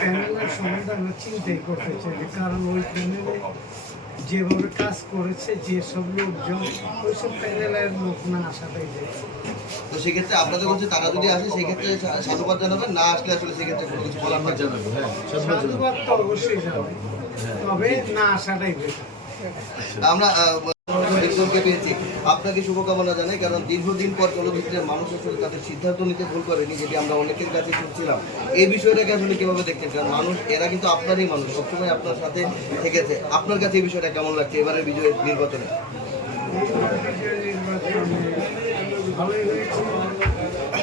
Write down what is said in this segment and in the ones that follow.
প্যানেলের সম্বন্ধে আমরা চিন্তাই করতে চাই, কারণ ওই প্যানেলে যেভাবে কাজ করেছে যেসব লোকজন ওইসব প্যানেলের লোক না আসাটাই যায়। তো সেক্ষেত্রে আপনাদের কাছে তারা যদি আসে সেক্ষেত্রে সাধুবাদ জানাবেন, না আসলে আসলে সেক্ষেত্রে কোনো কিছু বলার না জানাবো। হ্যাঁ, সাধুবাদ তো অবশ্যই যাবে, তবে না আসাটাই বেটার। আমরা একজনকে পেয়েছি, আপনাকে শুভকামনা জানাই, কারণ দীর্ঘদিন পর চলচ্চিত্রের মানুষ আসলে তাদের সিদ্ধান্ত নিতে ভুল করেনি, যেটি আমরা অনেকের কাছে শুনছিলাম। এই বিষয়টাকে আসলে কিভাবে দেখছেন? কারণ মানুষ এরা কিন্তু আপনারই মানুষ, সবসময় আপনার সাথে থেকেছে। আপনার কাছে এই বিষয়টা কেমন লাগছে এবারের বিজয় নির্বাচনে? ভালোই হয়েছে,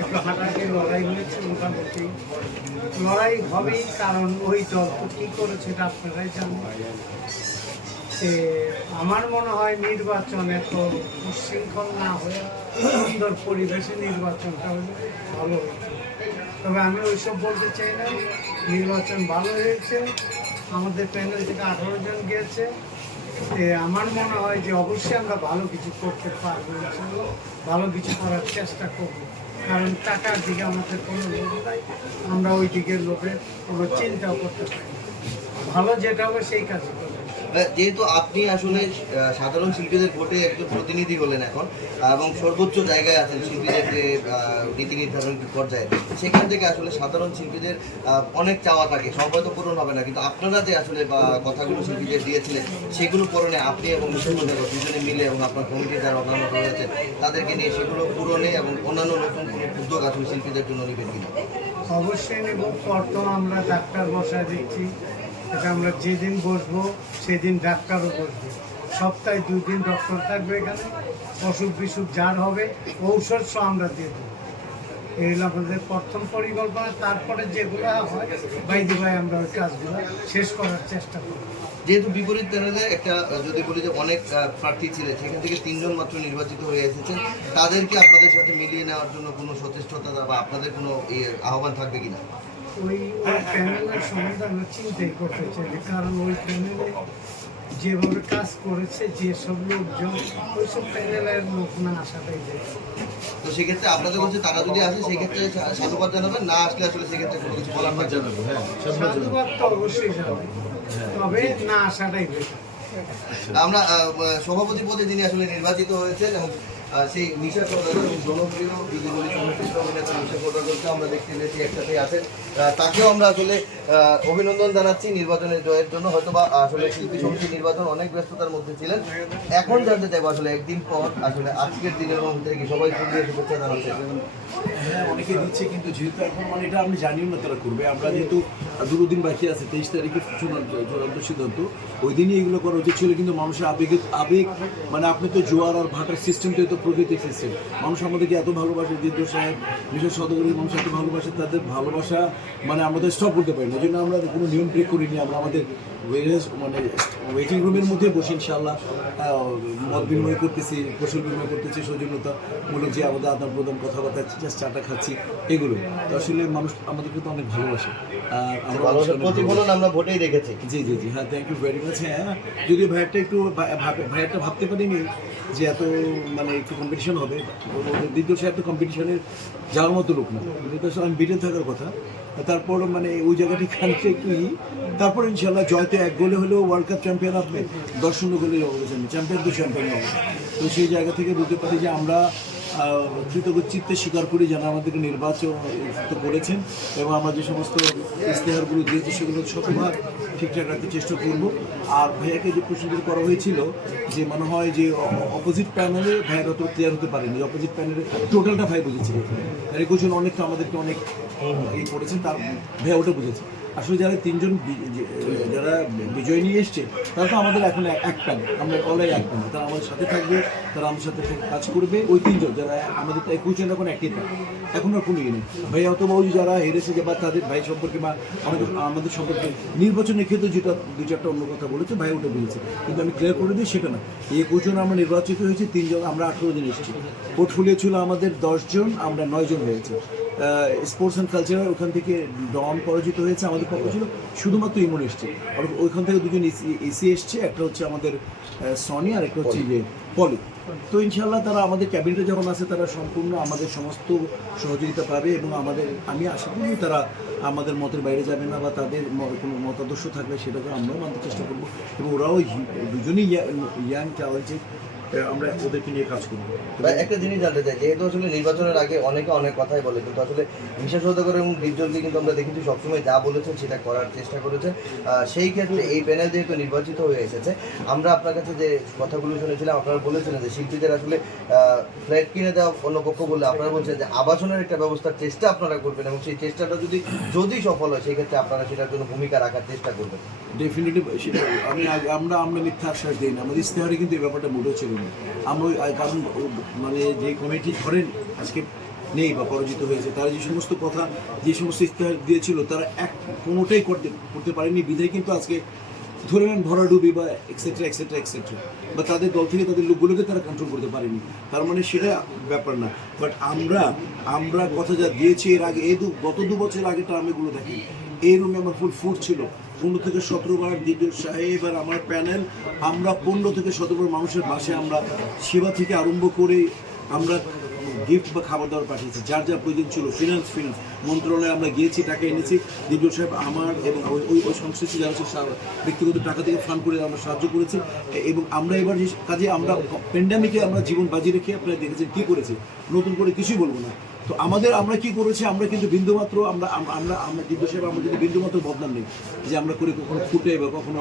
একটু হাঁটাহাঁটি লড়াই হয়েছে, মোটামুটি লড়াই হবেই, কারণ ওই দল তো কী করেছে এটা আপনারাই জানেন। আমার মনে হয় নির্বাচন এত উচ্ছৃঙ্খল না হয়ে সুন্দর পরিবেশে নির্বাচনটা হলে ভালো হয়েছে। তবে আমি ওইসব বলতে চাই না, নির্বাচন ভালো হয়েছে। আমাদের প্যানেল থেকে 18 জন গিয়েছে। আমার মনে হয় যে অবশ্যই আমরা ভালো কিছু করতে পারবো, ভালো কিছু করার চেষ্টা করব, কারণ টাকার দিকে আমাদের কোনো লোভ নাই, আমরা ওই দিকের লোভের কোনো চিন্তাও করতে পারি না। ভালো যেটা হবে সেই কাজই করবো। যেহেতু আপনি আসলে সাধারণ শিল্পীদের ভোটে একজন প্রতিনিধি হলেন এখন, এবং সর্বোচ্চ জায়গায় আছেন শিল্পীদের যে নীতি নির্ধারণ পর্যায়ে, সেখান থেকে আসলে সাধারণ শিল্পীদের অনেক চাওয়া থাকে, সবাই তো পূরণ হবে না, কিন্তু আপনারা যে আসলে কথাগুলো শিল্পীদের দিয়েছিলেন সেগুলো পূরণে আপনি এবং দুজনে মিলে এবং আপনার কমিটির যারা অন্যান্য রয়েছে তাদেরকে নিয়ে সেগুলো পূরণে এবং অন্যান্য নতুন কোনো উদ্যোগ আসলে শিল্পীদের জন্য নেবেন কিনা? অবশ্যই নেব। প্রথম আমরা ডাক্তার বসায় দিচ্ছি, এটা আমরা যেদিন বসবো সেদিন ডাক্তারও বসবে। সপ্তাহে 2 দিন ডক্টর থাকবে এখানে, অসুখ বিসুখ যার হবে ঔষধ সহ আমরা দিয়ে দেবো। এই হলো আমাদের প্রথম পরিকল্পনা। তারপরে যেগুলো হয় বাইদি ভাই আমরা ওই কাজগুলো শেষ করার চেষ্টা করব। যেহেতু বিপরীত প্যানেলে একটা যদি বলি যে অনেক প্রার্থী ছিলেন, সেখান থেকে 3 জন মাত্র নির্বাচিত হয়ে এসেছেন, তাদেরকে আপনাদের সাথে মিলিয়ে নেওয়ার জন্য কোনো সচেষ্টতা বা আপনাদের কোনো আহ্বান থাকবে কিনা? ওই প্যানেলের সম্বন্ধে আমরা চিন্তাই করতে চাই, কারণ ওই প্যানেলে যেভাবে কাজ করেছে যেসব লোকজন ওইসব প্যানেলের লোক না আসাটাই যায়। তো সেক্ষেত্রে আপনাদের কাছে তারা যদি আসে সেক্ষেত্রে সাধুবাদ জানাবেন, না আসলে আসলে সেক্ষেত্রে কোনো কিছু বলার না জানাবো। হ্যাঁ, সাধুবাদ তো অবশ্যই যাবে, তবে না আসাটাই বেটার। আমরা সভাপতি পদে যিনি আসলে নির্বাচিত হয়েছেন এবং সেই নিশা সওদাগর এবং জনপ্রিয় যদি বলি চলচ্চিত্র অভিনেতা নিশা সওদাগরকে আমরা দেখতে পেয়েছি একসাথেই আছেন, তাকেও আমরা আসলে অভিনন্দন জানাচ্ছি নির্বাচনের জয়ের জন্য। হয়তো বা আসলে শিল্পী সমিতি নির্বাচন অনেক ব্যস্ততার মধ্যে ছিলেন, এখন জানতে চাইবো আসলে একদিন পর আসলে আজকের দিনের মধ্যে কি সবাই ফুল দিয়ে শুভেচ্ছা জানাচ্ছে? হ্যাঁ, অনেকে দিচ্ছে, কিন্তু যেহেতু এখন মানে এটা আমি জানিও না তারা করবে। আমরা যেহেতু 2 দিন বাকি আছে, 23 তারিখে চূড়ান্ত সিদ্ধান্ত, ওই দিনই এগুলো করা উচিত ছিল, কিন্তু মানুষের আবেগ মানে আপনি তো জোয়ার আর ভাটার সিস্টেমটাই তো প্রকৃতির সিস্টেম। মানুষ আমাদেরকে এত ভালোবাসে, জিদ্দু সাহেব বিশেষ সদগরের মানুষ এত ভালোবাসে, তাদের ভালোবাসা মানে আমাদের স্টপ করতে পারি না। ওই জন্য আমরা কোনো নিয়ম ব্রেক করিনি। আমরা আমাদের মানে ওয়েটিং রুমের মধ্যে বসে ইনশাআল্লাহ মত বিনিময় করতেছি, কৌশল বিনিময় করতেছি, সৌজন্যতামূলক যে আমাদের আদান প্রদান কথাবার্তা, জাস্ট চাটা খাচ্ছি, এগুলো তো আসলে মানুষ আমাদেরকে তো অনেক ভালোবাসে। আর আমরা ভোটেই দেখেছি। জি জি জি, হ্যাঁ, থ্যাংক ইউ ভেরি মাচ। হ্যাঁ, যদিও ভাইয়ারটা ভাবতে পারিনি যে এত মানে একটু কম্পিটিশন হবে। দ্বিতীয় সাহেব তো কম্পিটিশনের যাওয়ার মতো লোক না, কিন্তু আসলে আমি বিটে থাকার কথা। তারপর মানে ওই জায়গাটি খানিকটা একটু তারপর ইনশাল্লাহ জয়তে 1 গোলে হলেও ওয়ার্ল্ড কাপ চ্যাম্পিয়ন আপনি 10-0 গোলের অবদান, চ্যাম্পিয়ন তো চ্যাম্পিয়ন হবে। তো সেই জায়গা থেকে বুঝতে পারি যে আমরা কৃতজ্ঞ চিত্তে স্বীকার করি যারা আমাদেরকে নির্বাচন করেছেন, এবং আমরা যে সমস্ত ইশতেহারগুলো দিয়েছি সেগুলো শতভাগ ঠিকঠাক রাখতে চেষ্টা করব। আর ভাইয়াকে যে প্রশ্নটি করা হয়েছিল যে মনে হয় যে অপোজিট প্যানেলে ভাইয়ার অত ক্লিয়ার হতে পারেনি, অপোজিট প্যানেলে টোটালটা ভাই বুঝেছিল, তার কোশ্চেন অনেকটা আমাদেরকে অনেক করেছেন, তার ভাইয়া ওটা বুঝেছে। আসলে যারা 3 জন যারা বিজয় নিয়ে এসছে তারা তো আমাদের এখন এক প্যান, আমরা অলাই এক প্যান, তারা আমাদের সাথে থাকবে, তারা আমাদের সাথে কাজ করবে। ওই 3 জন যারা আমাদের 21 জন এখন একই প্যান, এখন আর কোনো ইয়ে নেই। ভাই অথবা ওই যারা হেরেছে যে বা তাদের ভাই সম্পর্কে বা আমাদের সম্পর্কে নির্বাচনের ক্ষেত্রে যেটা 2-4টা অন্য কথা বলেছে, ভাই ওটা বলেছে, কিন্তু আমি ক্লিয়ার করে দিই সেটা না। 21 জন আমরা নির্বাচিত হয়েছি, 3 জন, আমরা 18 জন এসেছি। পোর্টফোলিও ছিল আমাদের 10 জন, আমরা 9 জন হয়েছে। স্পোর্টস অ্যান্ড কালচার, ওখান থেকে ডন পরাজিত হয়েছে, আমাদের পক্ষ ছিল শুধুমাত্র ইমন এসছে, আর ওইখান থেকে দুজন এসি এসছে, একটা হচ্ছে আমাদের সনি আর একটা হচ্ছে যে পলি। তো ইনশাল্লাহ তারা আমাদের ক্যাবিনেটে যখন আছে তারা সম্পূর্ণ আমাদের সমস্ত সহযোগিতা পাবে, এবং আমি আশা করি তারা আমাদের মতের বাইরে যাবে না, বা তাদের কোনো মতাদর্শ থাকলে সেটাকে আমরাও মানতে চেষ্টা করবো, এবং ওরাও দুজনেই ইয়াং ট্যালেন্টেড, আমরা ওদেরকে নিয়ে কাজ করবো। একটা জিনিস জানতে চাই, যেহেতু আসলে নির্বাচনের আগে অনেকে অনেক কথাই বলে, কিন্তু আসলে বিশেষজ্ঞ এবং ডিপজলকে কিন্তু আমরা দেখেছি সবসময় যা বলেছেন সেটা করার চেষ্টা করেছেন। সেই ক্ষেত্রে এই প্যানেল যেহেতু নির্বাচিত হয়ে এসেছে, আমরা আপনার কাছে যে কথাগুলো শুনেছিলাম, আপনারা বলেছিলেন যে শিল্পীদের আসলে ফ্ল্যাট কিনে দেওয়া অন্য পক্ষ বলে, আপনারা বলছেন যে আবাসনের একটা ব্যবস্থার চেষ্টা আপনারা করবেন, এবং সেই চেষ্টাটা যদি সফল হয় সেই ক্ষেত্রে আপনারা সেটার জন্য ভূমিকা রাখার চেষ্টা করবেন। ডেফিনেটলি সেটা আমরা মিথ্যা আশ্বাস দিই না, আমাদের ইস্তেহারে কিন্তু এই ব্যাপারটা মোটেও ছিল না। আমরা কারণ মানে যে কমিটি ধরেন আজকে নেই বা পরাজিত হয়েছে, তারা যে সমস্ত কথা, যে সমস্ত ইস্তেহার দিয়েছিল, তারা কোনোটাই করতে পারেনি, বিধায় কিন্তু আজকে ধরে নেন ভরাডুবি বা এক্সেট্রা এক্সেট্রা এক্সেট্রা, বা তাদের দল থেকে তাদের লোকগুলোকে তারা কন্ট্রোল করতে পারেনি। তার মানে সেটা ব্যাপার না। বাট আমরা কথা যা দিয়েছি এর আগে, গত 2 বছর আগে টার্মেগুলো দেখি, এই রুমে আমার ফুল ছিল 15 থেকে 17 বার দিদুর সাহেব আর আমার প্যানেল, আমরা 15 থেকে 17 বার মানুষের বাসায় আমরা সেবা থেকে আরম্ভ করে আমরা গিফট বা খাবার দাবার পাঠিয়েছি, যার যা প্রয়োজন ছিল। ফিনান্স মন্ত্রণালয়ে আমরা গিয়েছি, টাকা এনেছি, দিদুর সাহেব আমার এবং ওই সংশ্লিষ্ট যারা ব্যক্তিগত টাকা থেকে ফান্ড করে আমরা সাহায্য করেছি। এবং আমরা এবার যে কাজে আমরা প্যান্ডামিকে আমরা জীবন বাজি রেখে আপনারা দেখেছেন কী করেছি, নতুন করে কিছুই বলবো না। তো আমরা কি করেছি, আমরা কিন্তু বিন্দুমাত্র আমরা দিব্য সাহেব আমরা যদি বিন্দুমাত্র বদনাম নেই যে আমরা করে কখনো ফুটে বা কখনো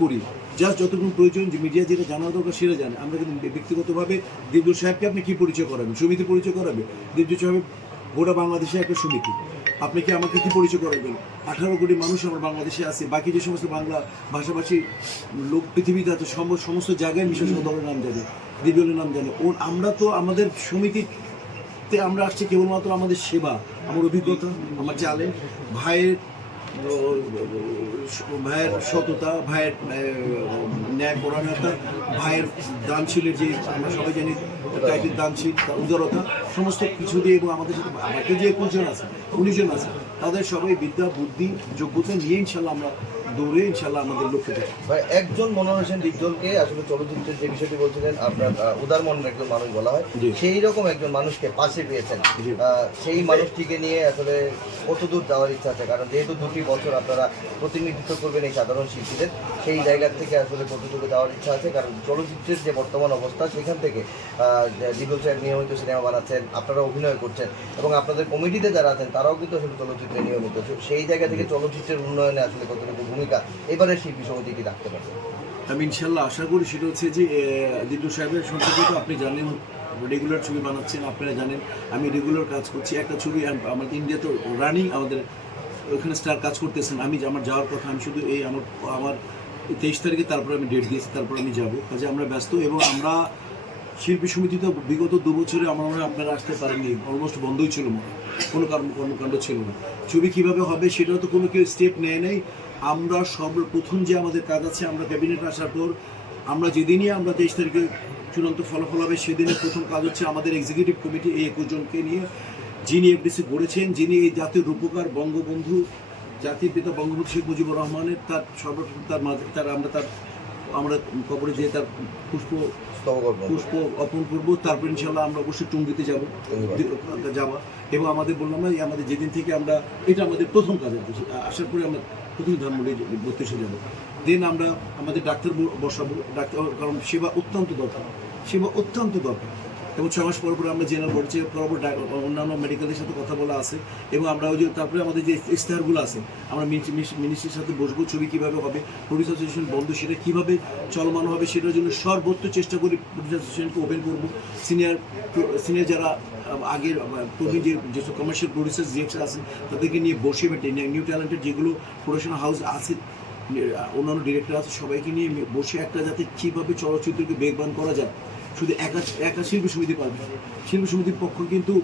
করি, জাস্ট যতটুকু প্রয়োজন যে মিডিয়া যেটা জানা দরকার সেটা জানে। আমরা কিন্তু ব্যক্তিগতভাবে দিব্য সাহেবকে আপনি কি পরিচয় করাবেন, সমিতি পরিচয় করাবে, দিব্য সাহেব গোটা বাংলাদেশে একটা সমিতি, আপনি কি আমাকে কি পরিচয় করাবেন? 18 কোটি মানুষ আমার বাংলাদেশে আছে, বাকি যে সমস্ত বাংলা ভাষাভাষী লোক পৃথিবীতে আছে, সমস্ত জায়গায় মিশন সদরের নাম জানে, দিব্যের নাম জানে। আমরা তো আমাদের সমিতি আমরা আসছি কেবলমাত্র আমাদের সেবা, আমার অভিজ্ঞতা, আমার চ্যালেঞ্জ, ভাইয়ের সততা, ভাইয়ের ন্যায় পরায়ণতা, ভাইয়ের দানশীলের যে আমরা সবাই জানি টাইপের দানশীল, উদারতা, সমস্ত কিছু দিয়ে, এবং আমাদের সাথে বাকি যে 19 জন আছে তাদের সবাই বিদ্যা বুদ্ধি যোগ্যতা নিয়ে ইনশাল্লাহ আমরা দৌড়ে ইনশাল্লাহ আমাদের লক্ষ্যে থাকি। একজন মনোহর হোসেন ডিপজলকে আসলে চলচ্চিত্রের যে বিষয়টি বলছিলেন, আপনার উদার মনের একজন মানুষ বলা হয়, সেই রকম একজন মানুষকে পাশে পেয়েছেন, সেই মানুষটিকে নিয়ে আসলে কতদূর যাওয়ার ইচ্ছা আছে? কারণ যেহেতু 2 বছর আপনারা প্রতিনিধিত্ব করবেন এই সাধারণ শিল্পীদের, সেই জায়গা থেকে আসলে কতটুকু যাওয়ার ইচ্ছা আছে? কারণ চলচ্চিত্রের যে বর্তমান অবস্থা, সেখান থেকে ডিপজল সাহেব নিয়মিত সিনেমা বানাচ্ছেন, আপনারা অভিনয় করছেন, এবং আপনাদের কমিটিতে যারা আছেন তারাও কিন্তু আসলে চলচ্চিত্রে নিয়মিত, সেই জায়গা থেকে চলচ্চিত্রের উন্নয়নে আসলে কতটুকু ভূমিকা এবারে শিল্পী সমিতিটি রাখতে পারবে? আমি ইনশাল্লাহ আশা করি সেটা হচ্ছে যে দিদু সাহেবের সম্পর্কে আপনি জানেন, রেগুলার ছবি বানাচ্ছেন, আপনারা জানেন আমি রেগুলার কাজ করছি। একটা ছবি আমাদের ইন্ডিয়া তো রানিং, আমাদের ওইখানে স্টার কাজ করতেছেন, আমার যাওয়ার কথা, আমি শুধু আমার 23 তারিখে তারপরে আমি ডেট দিয়েছি, তারপর আমি যাবো, কাজে আমরা ব্যস্ত। এবং আমরা শিল্পী সমিতি তো বিগত 2 বছরে আপনারা আসতে পারেননি, অলমোস্ট বন্ধই ছিল, কোনো কর্মকাণ্ড ছিল না। ছবি কীভাবে হবে সেটাও তো কোনো কেউ স্টেপ নেয় নাই। আমরা সর্বপ্রথম যে আমাদের কাজ আছে, আমরা ক্যাবিনেট আসার পর আমরা যেদিনই আমরা 23 তারিখে চূড়ান্ত ফলাফল হবে, সেদিনের প্রথম কাজ হচ্ছে আমাদের এক্সিকিউটিভ কমিটি এই 21 জনকে নিয়ে, যিনি এফডিসি গড়েছেন, যিনি এই জাতির রূপকার বঙ্গবন্ধু, জাতির পিতা বঙ্গবন্ধু শেখ মুজিবুর রহমানের, তার সর্বপ্রথম আমরা কবরে যেয়ে তার পুষ্প অর্পণ করবো। তারপর ইনশাল্লাহ আমরা অবশ্যই টুঙ্গিতে যাবো, এবং আমাদের বললাম না, আমাদের যেদিন থেকে আমরা, এটা আমাদের প্রথম কাজ, আসার পরে আমরা প্রথম ধানমন্ডি 32-এ যাবো। দেন আমরা আমাদের ডাক্তার বসাবো, কারণ সেবা অত্যন্ত দরকার, এবং 6 মাস পর আমরা জেনারেল বোর্ড চেক করাবো, অন্যান্য মেডিকেলের সাথে কথা বলা আছে, এবং আমরা ওই যে তারপরে আমাদের যে ইস্তেহারগুলো আছে, আমরা মিনিস্ট্রির সাথে বসবো, ছবি কীভাবে হবে, প্রডিউসার অ্যাসোসিয়েশন বন্ধ, সেটা কীভাবে চলমান হবে, সেটার জন্য সর্বোচ্চ চেষ্টা করি প্রডিউসার অ্যাসোসিয়েশনকে ওপেন করবো। সিনিয়র যারা আগের প্রবীণ যেসব কমার্শিয়াল প্রডিউসার জিএক্স আছেন, তাদেরকে নিয়ে বসে বেটে নিউ ট্যালেন্টেড যেগুলো প্রোডাকশন হাউস আছে, অন্যান্য ডিরেক্টর আছে, সবাইকে নিয়ে বসে একটা যাতে কীভাবে চলচ্চিত্রকে বেগবান করা যায়। শুধু একা শিল্পী সমিতি পারবে, শিল্পী সমিতির পক্ষ কিন্তু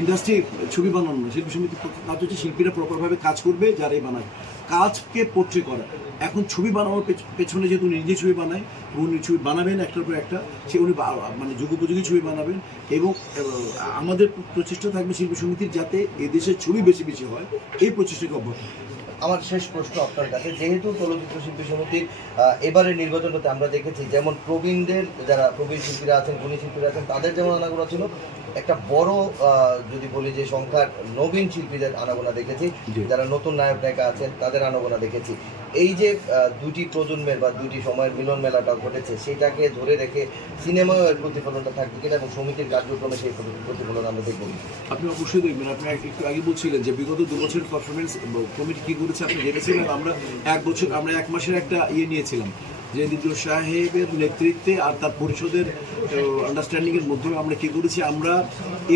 ইন্ডাস্ট্রি ছবি বানানো না, শিল্পী সমিতির কাজ হচ্ছে শিল্পীরা প্রপারভাবে কাজ করবে, যারাই বানায় কাজকে পোট্রে করা। এখন ছবি বানানোর পেছনে যেহেতু উনি নিজে ছবি বানায়, উনি ছবি বানাবেন একটার পর একটা, সে উনি মানে যুগোপযোগী ছবি বানাবেন। এবং আমাদের প্রচেষ্টা থাকবে শিল্পী সমিতির যাতে এদেশের ছবি বেশি বেশি হয়, এই প্রচেষ্টাকে অব্যাহত। আমার শেষ প্রশ্ন আপনার কাছে, যেহেতু চলচ্চিত্র শিল্পী সমিতির এবারের নির্বাচনটাতে আমরা দেখেছি যেমন প্রবীণদের, যারা প্রবীণ শিল্পীরা আছেন, গুণী শিল্পীরা আছেন, তাদের যেমন আনাগোনা ছিল, একটা বড় যদি বলি যে সংখ্যার নবীন শিল্পীদের আনাগোনা দেখেছি, যারা নতুন নায়ক নায়িকা আছেন তাদের আনাগোনা দেখেছি। এই যে দুটি প্রজন্মের বা দুটি সময়ের মিলন মেলাটা ঘটেছে, সেটাকে ধরে রেখে সিনেমাও এর প্রতিফলনটা থাকবে কিনা এবং সমিতির কার্যক্রমে সেই প্রতিফলন আমরা দেখব। আপনি অবশ্যই দেখবেন। আপনি একটু আগে বলছিলেন যে বিগত 2 বছরের পারফরমেন্স কমিটি কী করেছে আপনি জেনেছিলেন। আমরা 1 মাসের একটা নিয়েছিলাম যে দিদুর সাহেবের নেতৃত্বে আর তার পরিষদের আন্ডারস্ট্যান্ডিংয়ের মাধ্যমে আমরা কী করেছি, আমরা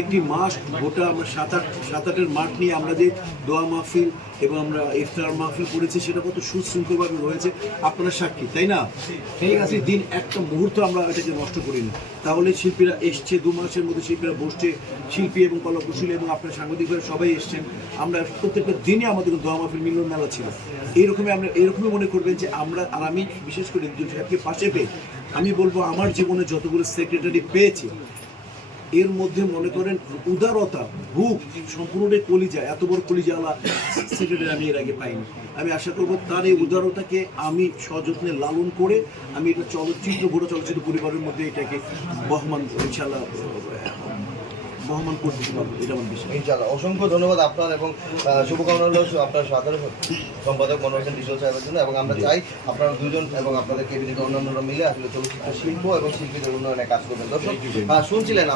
একটি মাস গোটা আমরা 7-8 মাঠ নিয়ে আমরা যে দোয়া মাহফিল এবং আমরা ইফতার মাহফিল করেছি, সেটা কত সুশৃঙ্খলভাবে হয়েছে আপনারা সাক্ষী, তাই না? ঠিক আছে, দিন একটা মুহূর্ত আমরা এটাকে নষ্ট করি না। তাহলে শিল্পীরা এসছে, 2 মাসের মধ্যে শিল্পীরা বসছে, শিল্পী এবং কলাকুশলী এবং আপনার সাংবাদিক ভাই সবাই এসছেন। আমরা প্রত্যেকটা দিনে আমাদের দোয়া মাহফিল মিলন মেলা ছিল। এরকমই মনে করবেন যে আমরা, আর আমি বিশেষ করে দিদুর সাহেবকে পাশে পেয়ে আমি বলবো আমার জীবনে যতগুলো সেক্রেটারি পেয়েছি এর মধ্যে মনে করেন উদারতা, বুক সম্পূর্ণটাই কলিজা, এত বড় কলিজাওয়ালা সেক্রেটারি আমি এর আগে পাইনি। আমি আশা করবো তার এই উদারতাকে আমি সযত্নে লালন করে আমি এটা গোটা চলচ্চিত্র পরিবারের মধ্যে এটাকে বহমান ইনশাল্লাহ বহমান করতে পারবো, এটা আমার বিশ্বাস। ইনশাআল্লাহ। অসংখ্য ধন্যবাদ আপনার এবং শুভকামনা হলো আপনার সাধারণ সম্পাদক মনোহর হোসেন বিশাল সাহেবের জন্য। এবং আমরা চাই আপনারা দুজন এবং আপনাদের কেবিনেট অন্যান্যরা মিলে আসলে চলচ্চিত্র শিল্প এবং শিল্পীদের উন্নয়নে কাজ করবেন। দর্শক শুনছিলেন